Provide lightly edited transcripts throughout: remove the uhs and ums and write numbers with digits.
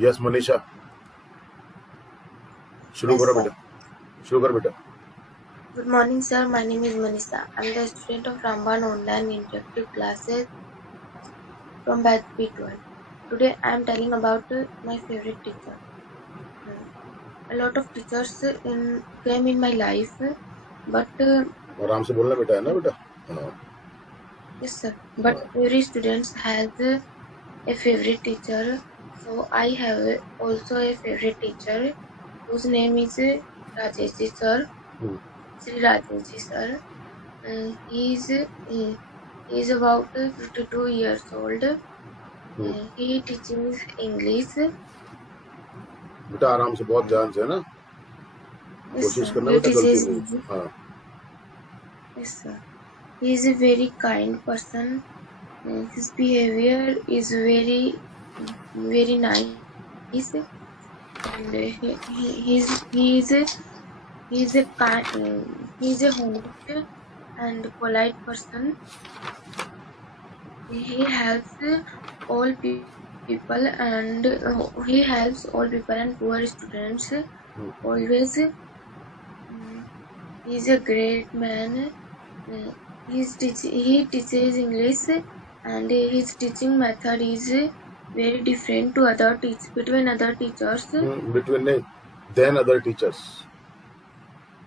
Yes Manisha, शुरू Yes, करो sir. बेटा, शुरू कर बेटा। Good morning, sir. My name is Manisha. I'm the student of Ramban Online Interactive Classes from batch B12. Today, I'm telling about my favorite teacher. Uh, A lot of teachers came in my life, but आराम से बोलना बेटा, है ना बेटा? हाँ, yes, sir. But every student has a favorite teacher. So I have also a favorite teacher whose name is Rajesh sir. Sri Rajesh sir. He is about 52 years old. He teaches English. बेटा आराम से, बहुत ध्यान से, है ना? Yes, कोशिश sir. करना He बेटा, गलती teaches नहीं। English. हाँ, Yes, sir. He is a very kind person. His behavior is very nice, and he is a kind, he is a honest and polite person. He helps all people and he helps all people and poor students always. He is a great man. He teaches English and his teaching method is very different to between other teachers between नहीं, then other teachers.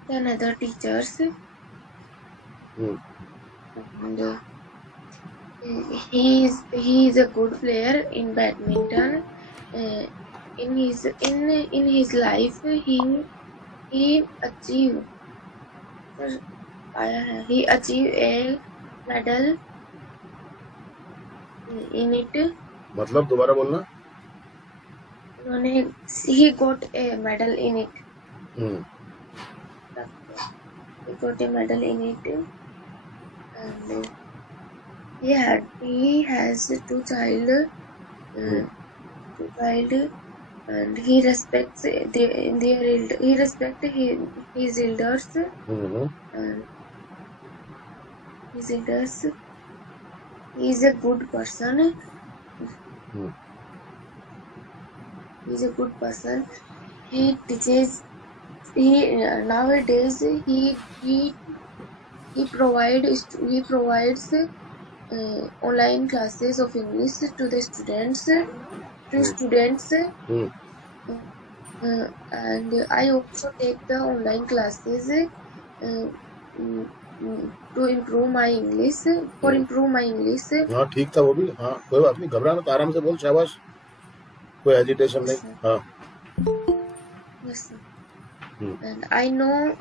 than other teachers. And he is a good player in badminton. In his life, he achieved he achieved a medal in it. मतलब दोबारा बोलना। He got a medal in it. He got a medal in it, and he has two child, and he respects he respects his elders and his elders. He is a good person. He is a good person. He teaches. Nowadays he provides online classes of English to the students. And I also take the online classes to improve my English. Improve my English. हाँ ठीक था वो भी। हाँ कोई बात नहीं, घबरा मत, आराम से बोल, शाबाश, कोई हेजिटेशन नहीं। हाँ yes, sir. And I know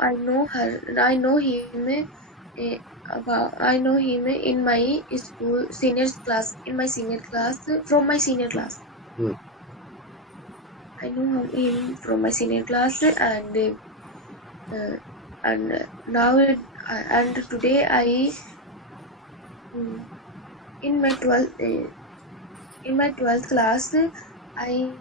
him. I know him in my school seniors class. In my senior class, from my senior class. I know him from my senior class, and now and today I in my 12th class I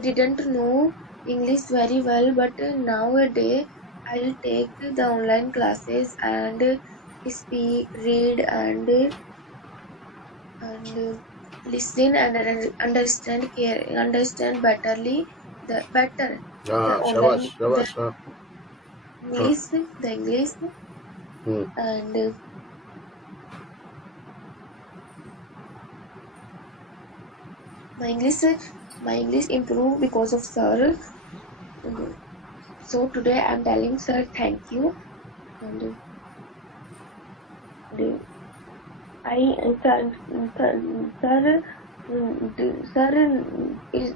didn't know English very well, but nowadays I take the online classes and speak, read, and listen and understand betterly the online शाबाश। the English and my English improved because of sir. So today I'm telling sir thank you, and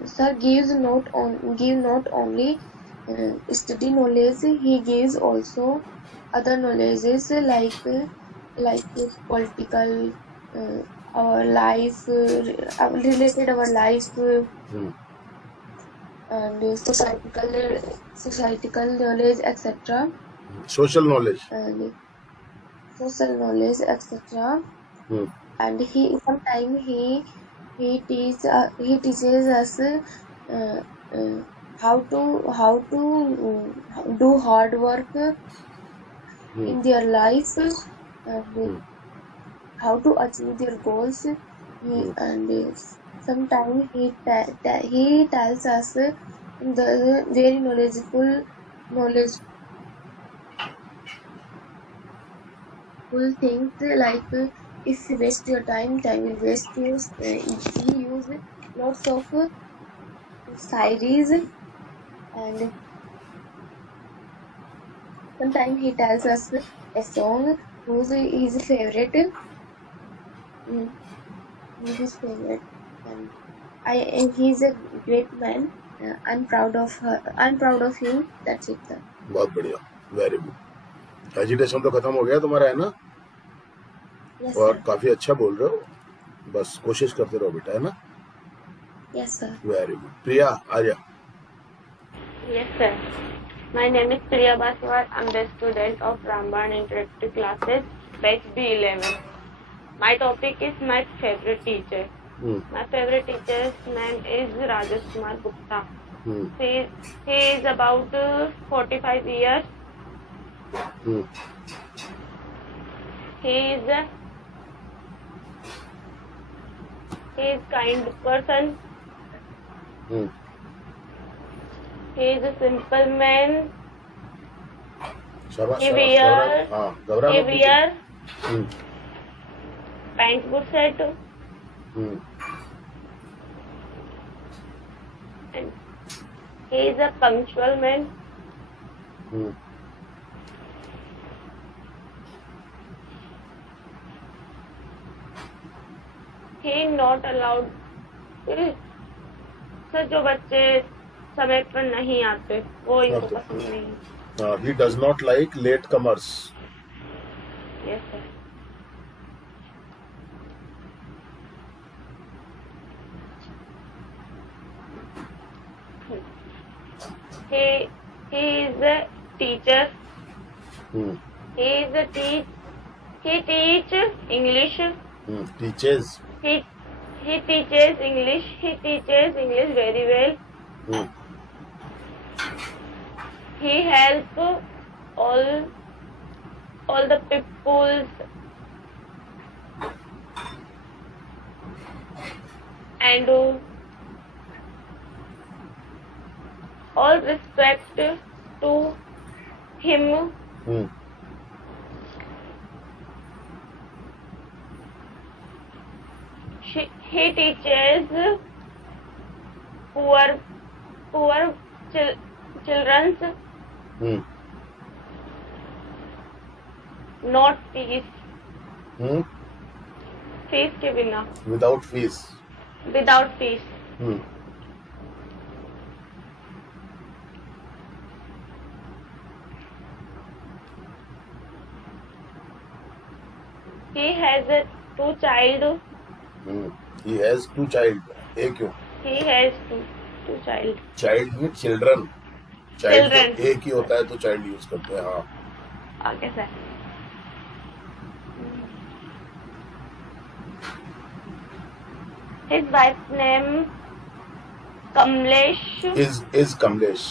sir gives not only study knowledge, he gives also other knowledges like political, our life, related our life, and societal knowledge, etc. social knowledge and social knowledge, etc. And sometimes he teaches us how to do hard work in their life and how to achieve their goals. And Sometimes he tells us the very knowledgeful things like if you waste your time will waste you. He use lots of series, and sometimes he tells us a song who's his favorite. Who's his favorite, and he's a great man. I'm proud of her. I'm proud of him. That's it, sir. बहुत बढ़िया, very good. Agitation तो खत्म हो गया तुम्हारा, है ना? Yes, और sir. काफी अच्छा बोल रहे हो, बस कोशिश करते रहो बेटा, है ना? Yes, sir. Very good. Priya, Arya. Yes, sir. My name is Priya Baswar. I'm the student of Ramban Interactive Classes, batch B11. My topic is my favorite teacher. My favorite teacher's name is Rajesh Kumar Gupta. He is about 45 years. He is kind person. He is a simple man. शाबाश, He शाबाश, wear हाँ, घबरा मत कीजिए। pant good set. And he is a punctual man. He not allowed. Sir जो बच्चे समय पर नहीं आते वो इनको पसंद नहीं है। He does not like late comers. Yes, sir. He is a teacher. He is a he teach English. Teaches. He teaches English. He teaches English very well. He help all the peoples and all respect to him. He teaches poor children not fees. Fees के बिना. Without fees. Without fees. He has two child. He has two child. एक क्यों? He has two child. Child में children. Child Children. तो एक ही होता है तो child यूज करते हैं, हाँ। Okay, sir. His wife's name Kamlesh. Is Kamlesh.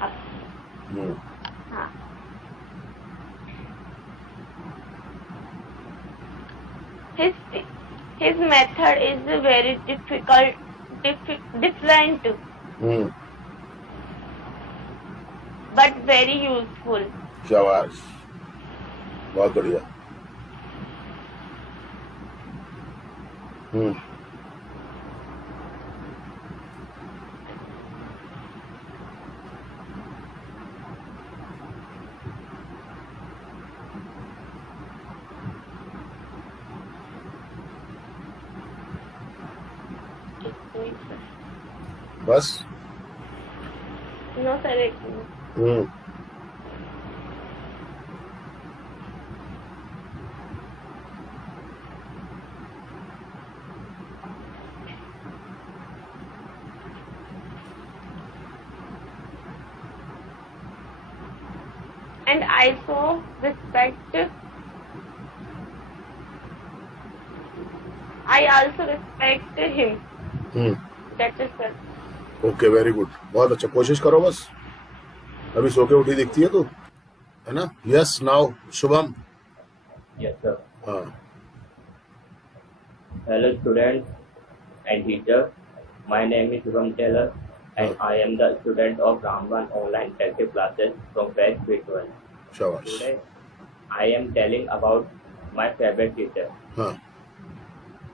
हाँ. His method is very different, but very useful. शाबाश, बहुत बढ़िया। बस? No, sir. And I so respect. I also respect him. That's it, sir. Okay, very good, बहुत अच्छा। कोशिश करो बस। अभी सो के उठी दिखती है तू, है ना? Yes, now Shubham. Yes, sir. हाँ। Hello, students. and teacher. My name is Shubham Taylor, and I am the student of Ramban online interactive classes from batch B12. शाबाश. Today, I am telling about my favorite teacher. हाँ,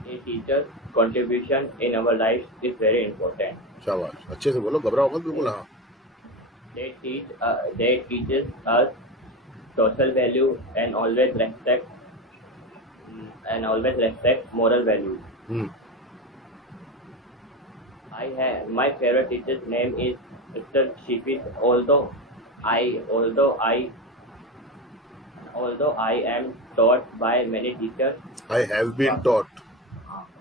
A teacher's contribution in our lives is very important. शाबाश. अच्छे से बोलो, घबराओ मत बिल्कुल. हाँ. They teaches us social value and always respect moral values. Hmm. My favorite teacher's name is Mr. Shifit. Although I am taught by many teachers, I have been taught.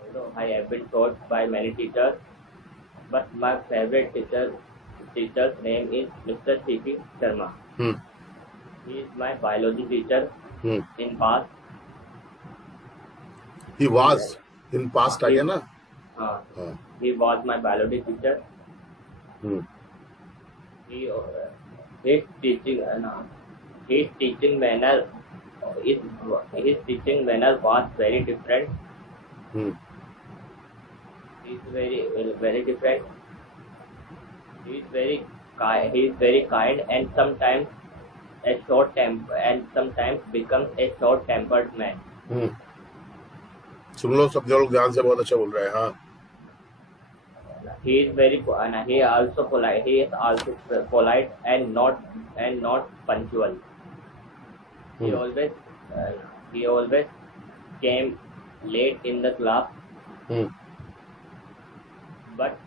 although I have been taught by many teachers, but my favorite teacher's name is Mr. C.P. Sharma. Hmm. He is my biology teacher hmm. in past. He was in past आ गया ना. Uh, हाँ. he was my biology teacher. Hmm. His teaching manner was very different. Hmm. He's very different. He's very kind and sometimes sometimes becomes a short-tempered man. हम्म. सुन लो, सब लोग ध्यान से, बहुत अच्छा बोल रहे हैं. हाँ. He is also polite and not punctual. He always came late in the class, hmm. but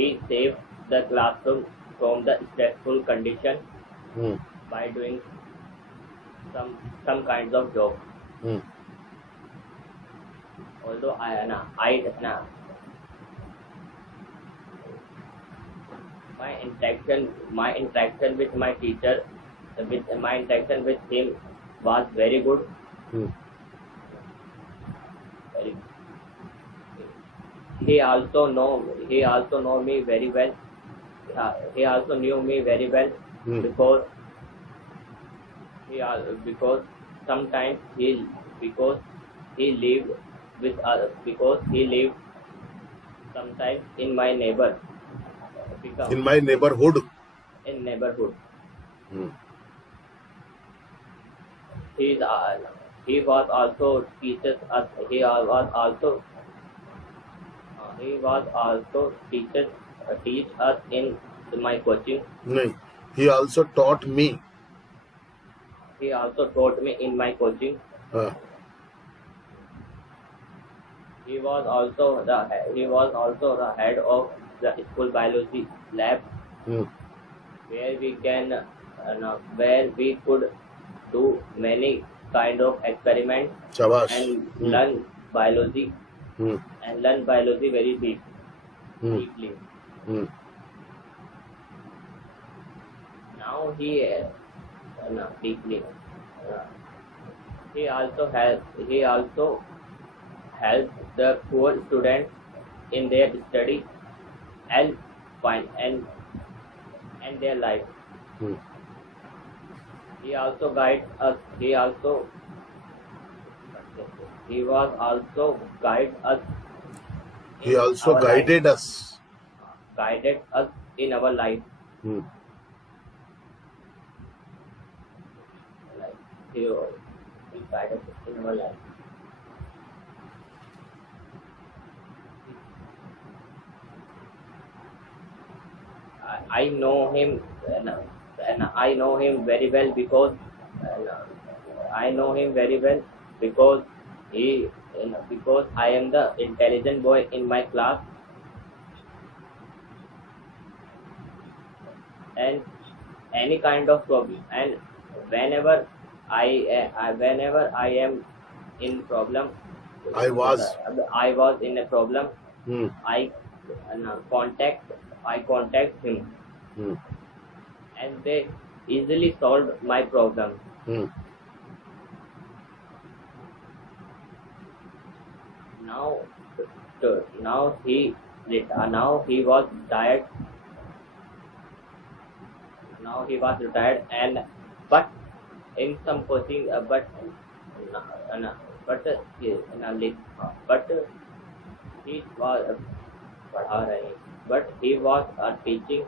he saved the classroom from the stressful condition hmm. by doing some kinds of job. Hmm. Although my interaction with my teacher, my interaction with him was very good. Hmm. He also know me very well. He also knew me very well Hmm. because sometimes because he lived with others, because he lived sometimes in my neighborhood. In my neighborhood. Hmm. He was also teaches us. He was also teach us in my coaching. नहीं, he also taught me. He also taught me in my coaching. हाँ. He was also the head of the school biology lab, hmm. where we could do many kind of experiments शाबाश. and learn biology hmm. very hmm. deeply. Hmm. Now deeply. He also helps the poor students in their study and their life. Hmm. He also guides us. He was also guide us. He also guided us. Guided us in our life. Hmm. He guided us in our life. I know him and I know him very well because because I am the intelligent boy in my class, and any kind of problem, and whenever I am in problem, I was. in a problem, hmm. I contact him, hmm. and they easily solved my problem. Hmm. Now he was retired. Now he was retired, and but in some coaching, but he was पढ़ा रहे हैं, but he was teaching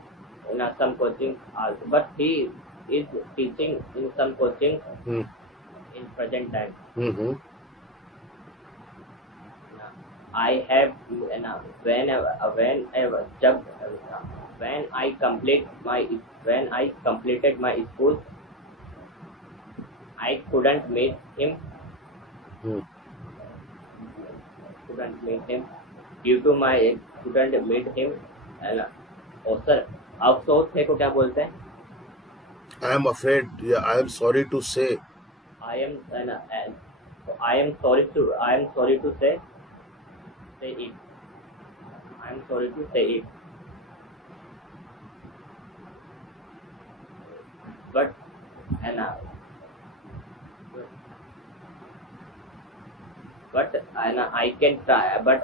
in some coaching also, but he is teaching in some coaching hmm in present time. Hmm I have when I completed my school, I couldn't meet him hmm due to my couldn't meet him. और sir अफसोस है को क्या बोलते हैं? I am afraid, yeah, I am sorry to say. I am sorry to say it. I am sorry to say it. But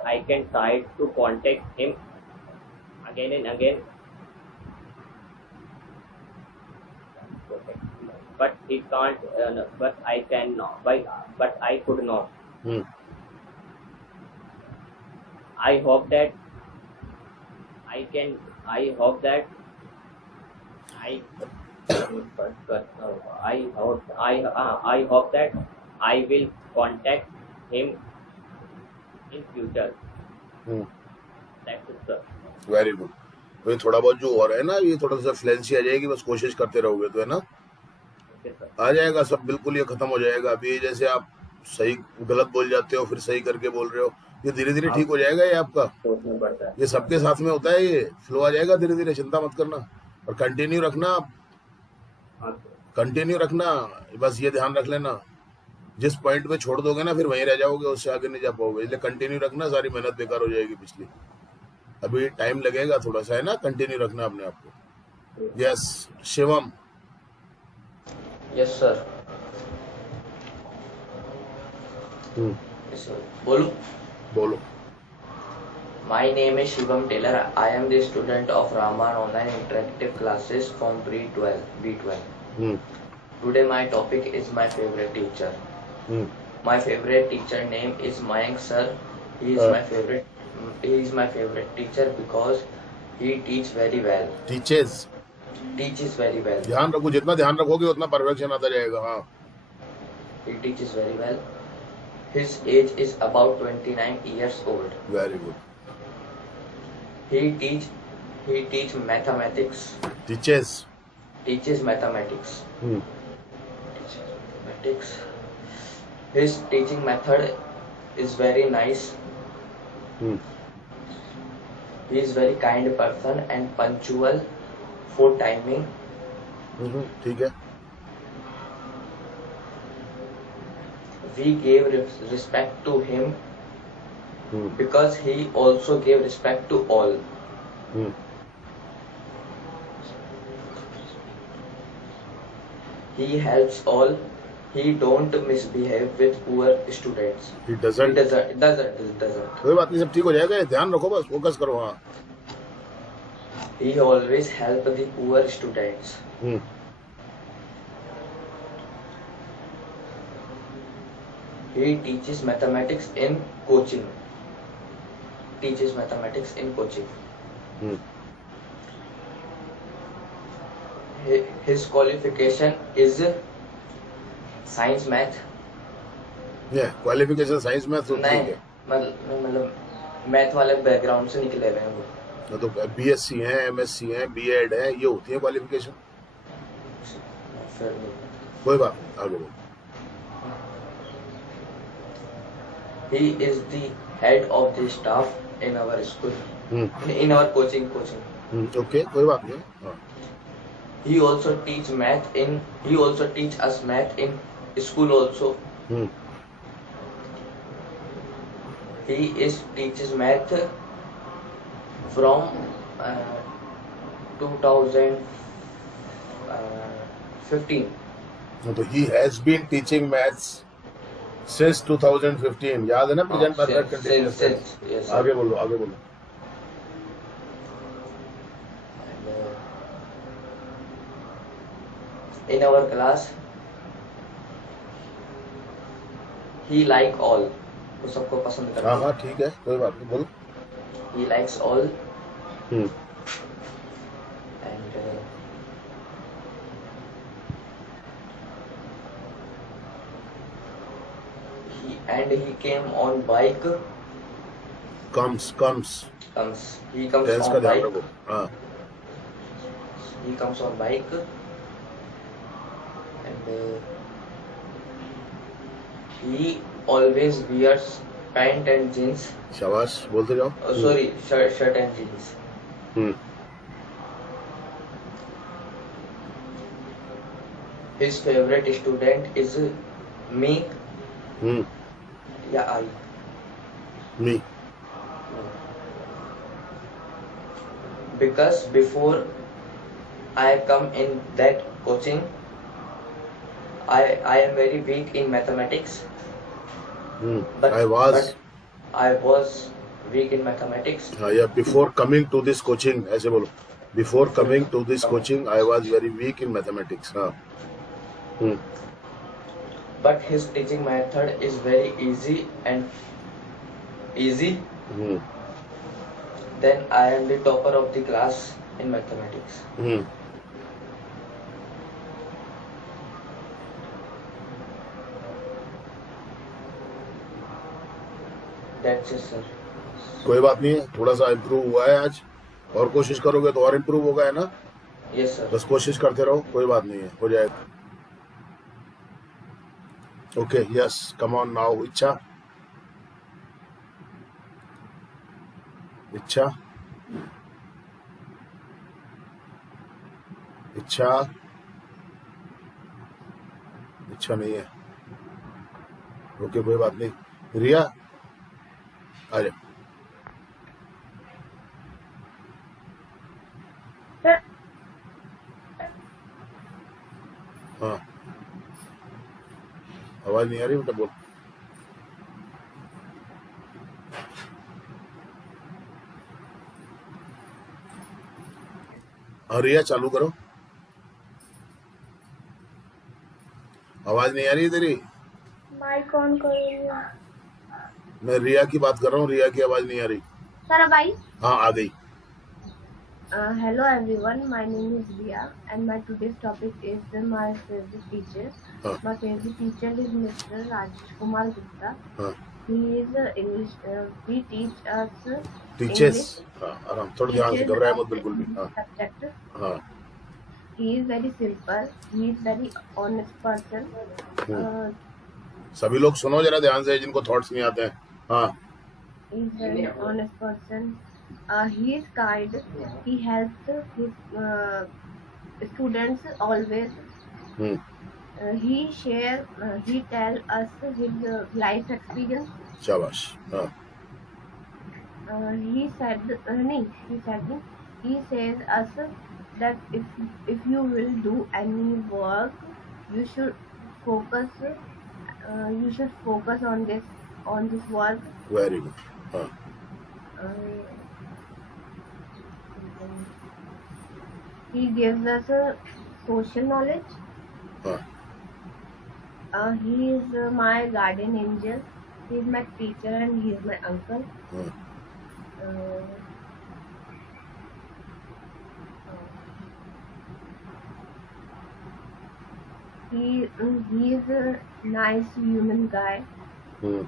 I can try to contact him again and again. But he can't. But I cannot. But I could not. Hmm I hope that I can. I hope that I. I hope that I will contact him in future. Hmm That's it, sir. Very good. तो ये थोड़ा बहुत जो और है ना, ये थोड़ा सा फ्लुएंसी आ जाएगी, बस कोशिश करते रहोगे तो, है ना, Okay, sir. आ जाएगा सब, बिल्कुल ये खत्म हो जाएगा। अभी जैसे आप सही गलत बोल जाते हो फिर सही करके बोल रहे हो, ये धीरे धीरे ठीक हो जाएगा। ये आपका, सोचना पड़ता है. ये सबके साथ में होता है, ये फ्लो आ जाएगा धीरे धीरे, चिंता मत करना। और कंटिन्यू रखना, हाँ, sir. कंटिन्यू रखना, बस ये ध्यान रख लेना, जिस पॉइंट पे छोड़ दोगे ना फिर वहीं रह जाओगे, उससे आगे नहीं जा पाओगे। इसलिए कंटिन्यू रखना, सारी मेहनत बेकार हो जाएगी पिछली। अभी टाइम लगेगा थोड़ा सा, है ना, कंटिन्यू रखना अपने आप को। यस शिवम। Yes sir. बोलो। बोलो। My name is Shivam Taylor. I am the student of Raman Online Interactive Classes from B12. Hmm Today my topic is my favorite teacher. Hmm My favorite teacher name is Mayank sir. He is my favorite. He is my favorite teacher because he teach very well. Teachers, Teaches very well. ध्यान रखो, जितना ध्यान रखोगे उतना perfection आता जाएगा। हाँ He teaches very well. His age is about 29 years old. Very good. He teach mathematics. Teachers. Teaches mathematics. Hmm Mathematics. His teaching method is very nice. Hmm He is very kind person and punctual for timing. ठीक है। We gave respect to him hmm because he also gave respect to all. Hmm He helps all. He don't misbehave with poor students. He He doesn't. doesn't. कोई बात नहीं, सब ठीक हो जाएगा, ये ध्यान रखो, बस फोकस करो। हाँ He always help the poor students. Hmm He teaches mathematics in coaching. Teaches mathematics in coaching. Hmm His qualification is science math. ये क्वालिफिकेशन साइंस में तो ठीक नहीं है। मतलब मैथ वाले बैकग्राउंड से निकले हुए हैं वो। ये तो बीएससी है, एमएससी है, बीएड है, ये होती है क्वालिफिकेशन। फिर कोई बात नहीं, आगे बढ़ो। he is the head of the staff in our school. In our coaching. Okay, कोई बात नहीं। हाँ He also teach us math in school also. Hmm He teaches math from 2015. तो he has been teaching maths since 2015। याद है ना, present perfect continuous tense. Yes. आगे बोलो, आगे बोलो। In our class, he like all. वो सबको पसंद करता हाँ है. हाँ ठीक है, कोई बात नहीं, बोलो. He likes all hmm. and he came on bike. comes He comes tense का on ध्यान bike. रखो. हाँ. He comes on bike and he always wears pant and jeans. शाबाश, बोलते जाओ. Sorry, shirt and jeans. Hmm. His favorite student is me. Hmm. Yeah, I. Me. Because before I come in that coaching, I am very weak in mathematics. But I was. but I was weak in mathematics. हाँ, या before coming to this coaching, ऐसे बोलो. Before coming to this coaching, I was very weak in mathematics. हाँ. हम्म. But his teaching method is very easy. Hmm. Then I am the topper of the class in mathematics. Hmm. That's it, sir. कोई बात नहीं है, थोड़ा सा improve हुआ है आज, और कोशिश करोगे तो और इम्प्रूव होगा, है ना. Yes, sir. बस कोशिश करते रहो, कोई बात नहीं है, हो जाएगा. Okay, yes, come on now. इच्छा. इच्छा. इच्छा. इच्छा नहीं है. ओके, कोई बात नहीं. रिया, आ जा. हाँ, आवाज नहीं आ रही बेटा, बोल. हाँ रिया, चालू करो. आवाज नहीं आ रही तेरी. माइक ऑन करो. मैं रिया की बात कर रहा हूँ, रिया की आवाज नहीं आ रही. सर अब आई. हाँ, आ गई. Hello everyone, my name is Riya and my today's topic is my favorite teacher. My favorite teacher is Mr. Rajesh Kumar Gupta. हाँ. He is English. He teach us teachers. English हाँ, आराम, थोड़ा ध्यान से, घबराए मत बिल्कुल भी. हाँ. subject. हाँ. He is very simple. He is very honest person. सभी लोग सुनो जरा ध्यान से, जिनको थॉट्स नहीं आते हैं. हाँ. He is very honest person. He is kind. He helps his students always. Hmm. He tell us his life experience. शाबाश. हाँ. He says us that if you will do any work, you should focus. You should focus on this work. Very good. हाँ. He gives us social knowledge. हाँ. He is my guardian angel. He is my teacher and he is my uncle. हाँ. He is a nice human guy. Hmm.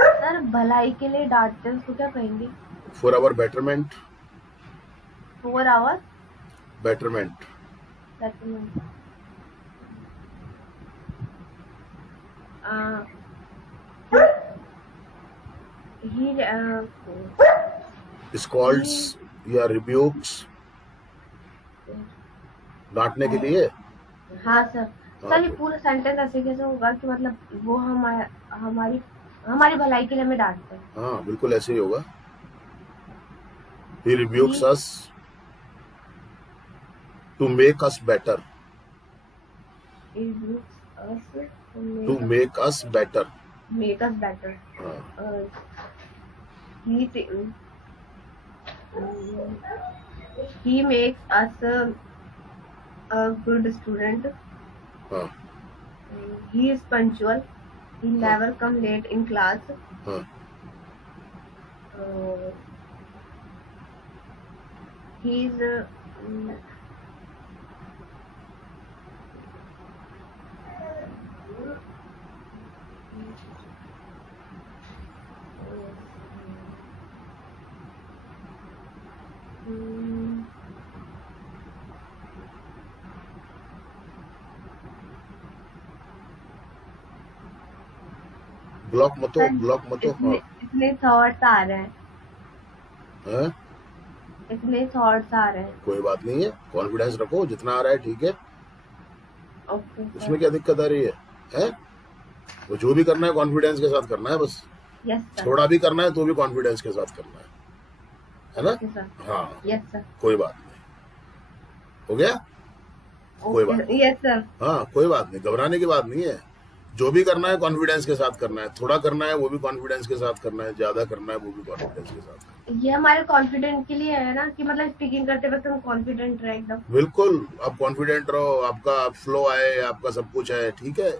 Sir भलाई के लिए डांटते हैं उसको क्या कहेंगे? For our betterment. 4 hours. Betterment. He scolds या रिब्यूक्स, डांटने के लिए. हाँ सर. सर ये पूरा सेंटेंस ऐसे कैसे होगा कि मतलब वो हमारी भलाई के लिए हमें डांटते हैं? हाँ, बिल्कुल ऐसे ही होगा. He rebukes us to make us better. He rebukes us To make us better. make us better. हाँ. He makes us a good student. हाँ. He is punctual. He never come late in class. हाँ Uh, he is mm, block मतो sir, block मतो हाँ इतने thoughts आ रहे हैं, हाँ इतने थॉट्स आ रहे हैं. कोई बात नहीं है, कॉन्फिडेंस रखो, जितना आ रहा है ठीक है, ओके सर. उसमें क्या दिक्कत आ रही है? वो जो भी करना है कॉन्फिडेंस के साथ करना है बस, यस सर. थोड़ा भी करना है तो भी कॉन्फिडेंस के साथ करना है ना? Okay sir. हाँ यस सर. कोई बात नहीं, हो गया, कोई बात ओके यस सर. हाँ कोई बात नहीं, घबराने की बात नहीं है, जो भी करना है कॉन्फिडेंस के साथ करना है, थोड़ा करना है वो भी कॉन्फिडेंस के साथ करना है, ज्यादा करना है वो भी कॉन्फिडेंस के साथ करना ये हमारे कॉन्फिडेंट के लिए है ना, कि मतलब स्पीकिंग करते वक्त हम कॉन्फिडेंट रहे एकदम. है। बिल्कुल, आप कॉन्फिडेंट रहो, आपका फ्लो आए, आपका सब कुछ है, ठीक है,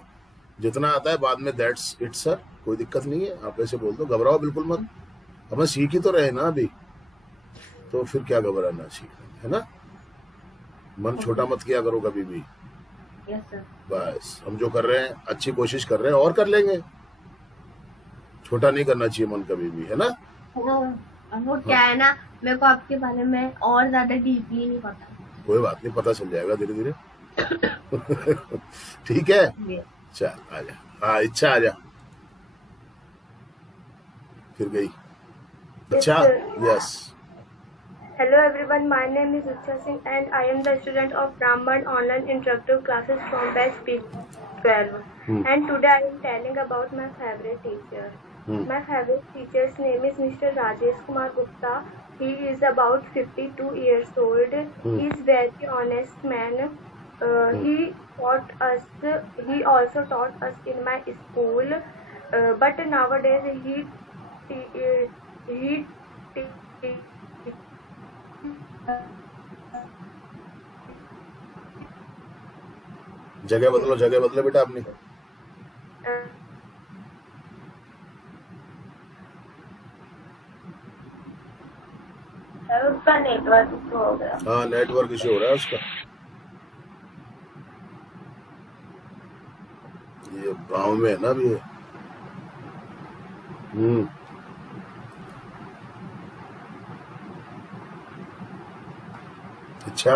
जितना आता है बाद में दैट्स इट सर, कोई दिक्कत नहीं है, आप ऐसे बोल दो, घबराओ बिल्कुल मत, हमें सीख ही तो रहे ना अभी, तो फिर क्या घबराना, सीखना है ना, मन छोटा मत किया करो कभी भी, यस सर. बस हम जो कर रहे हैं अच्छी कोशिश कर रहे हैं और कर लेंगे, छोटा नहीं करना चाहिए मन कभी भी, है ना? वो क्या है ना, मेरे को आपके बारे में और ज्यादा डीपली नहीं पता. कोई बात नहीं, पता चल जाएगा धीरे धीरे ठीक है, ये. चल आजा, हाँ इच्छा आजा, फिर गई, अच्छा yes, Hello everyone, my name is Utsa Singh and I am the student of Brahman online interactive classes from batch P12. And today I am telling about my favorite teacher. My favorite teacher's name is Mr. Rajesh Kumar Gupta. He is about 52 years old. He is very honest man. He also taught us in my school. But nowadays he जगह बदलो बेटा अपनी, उसका network issue हो गया. हाँ network issue हो रहा है उसका, ये गांव में है ना अभी ये। अच्छा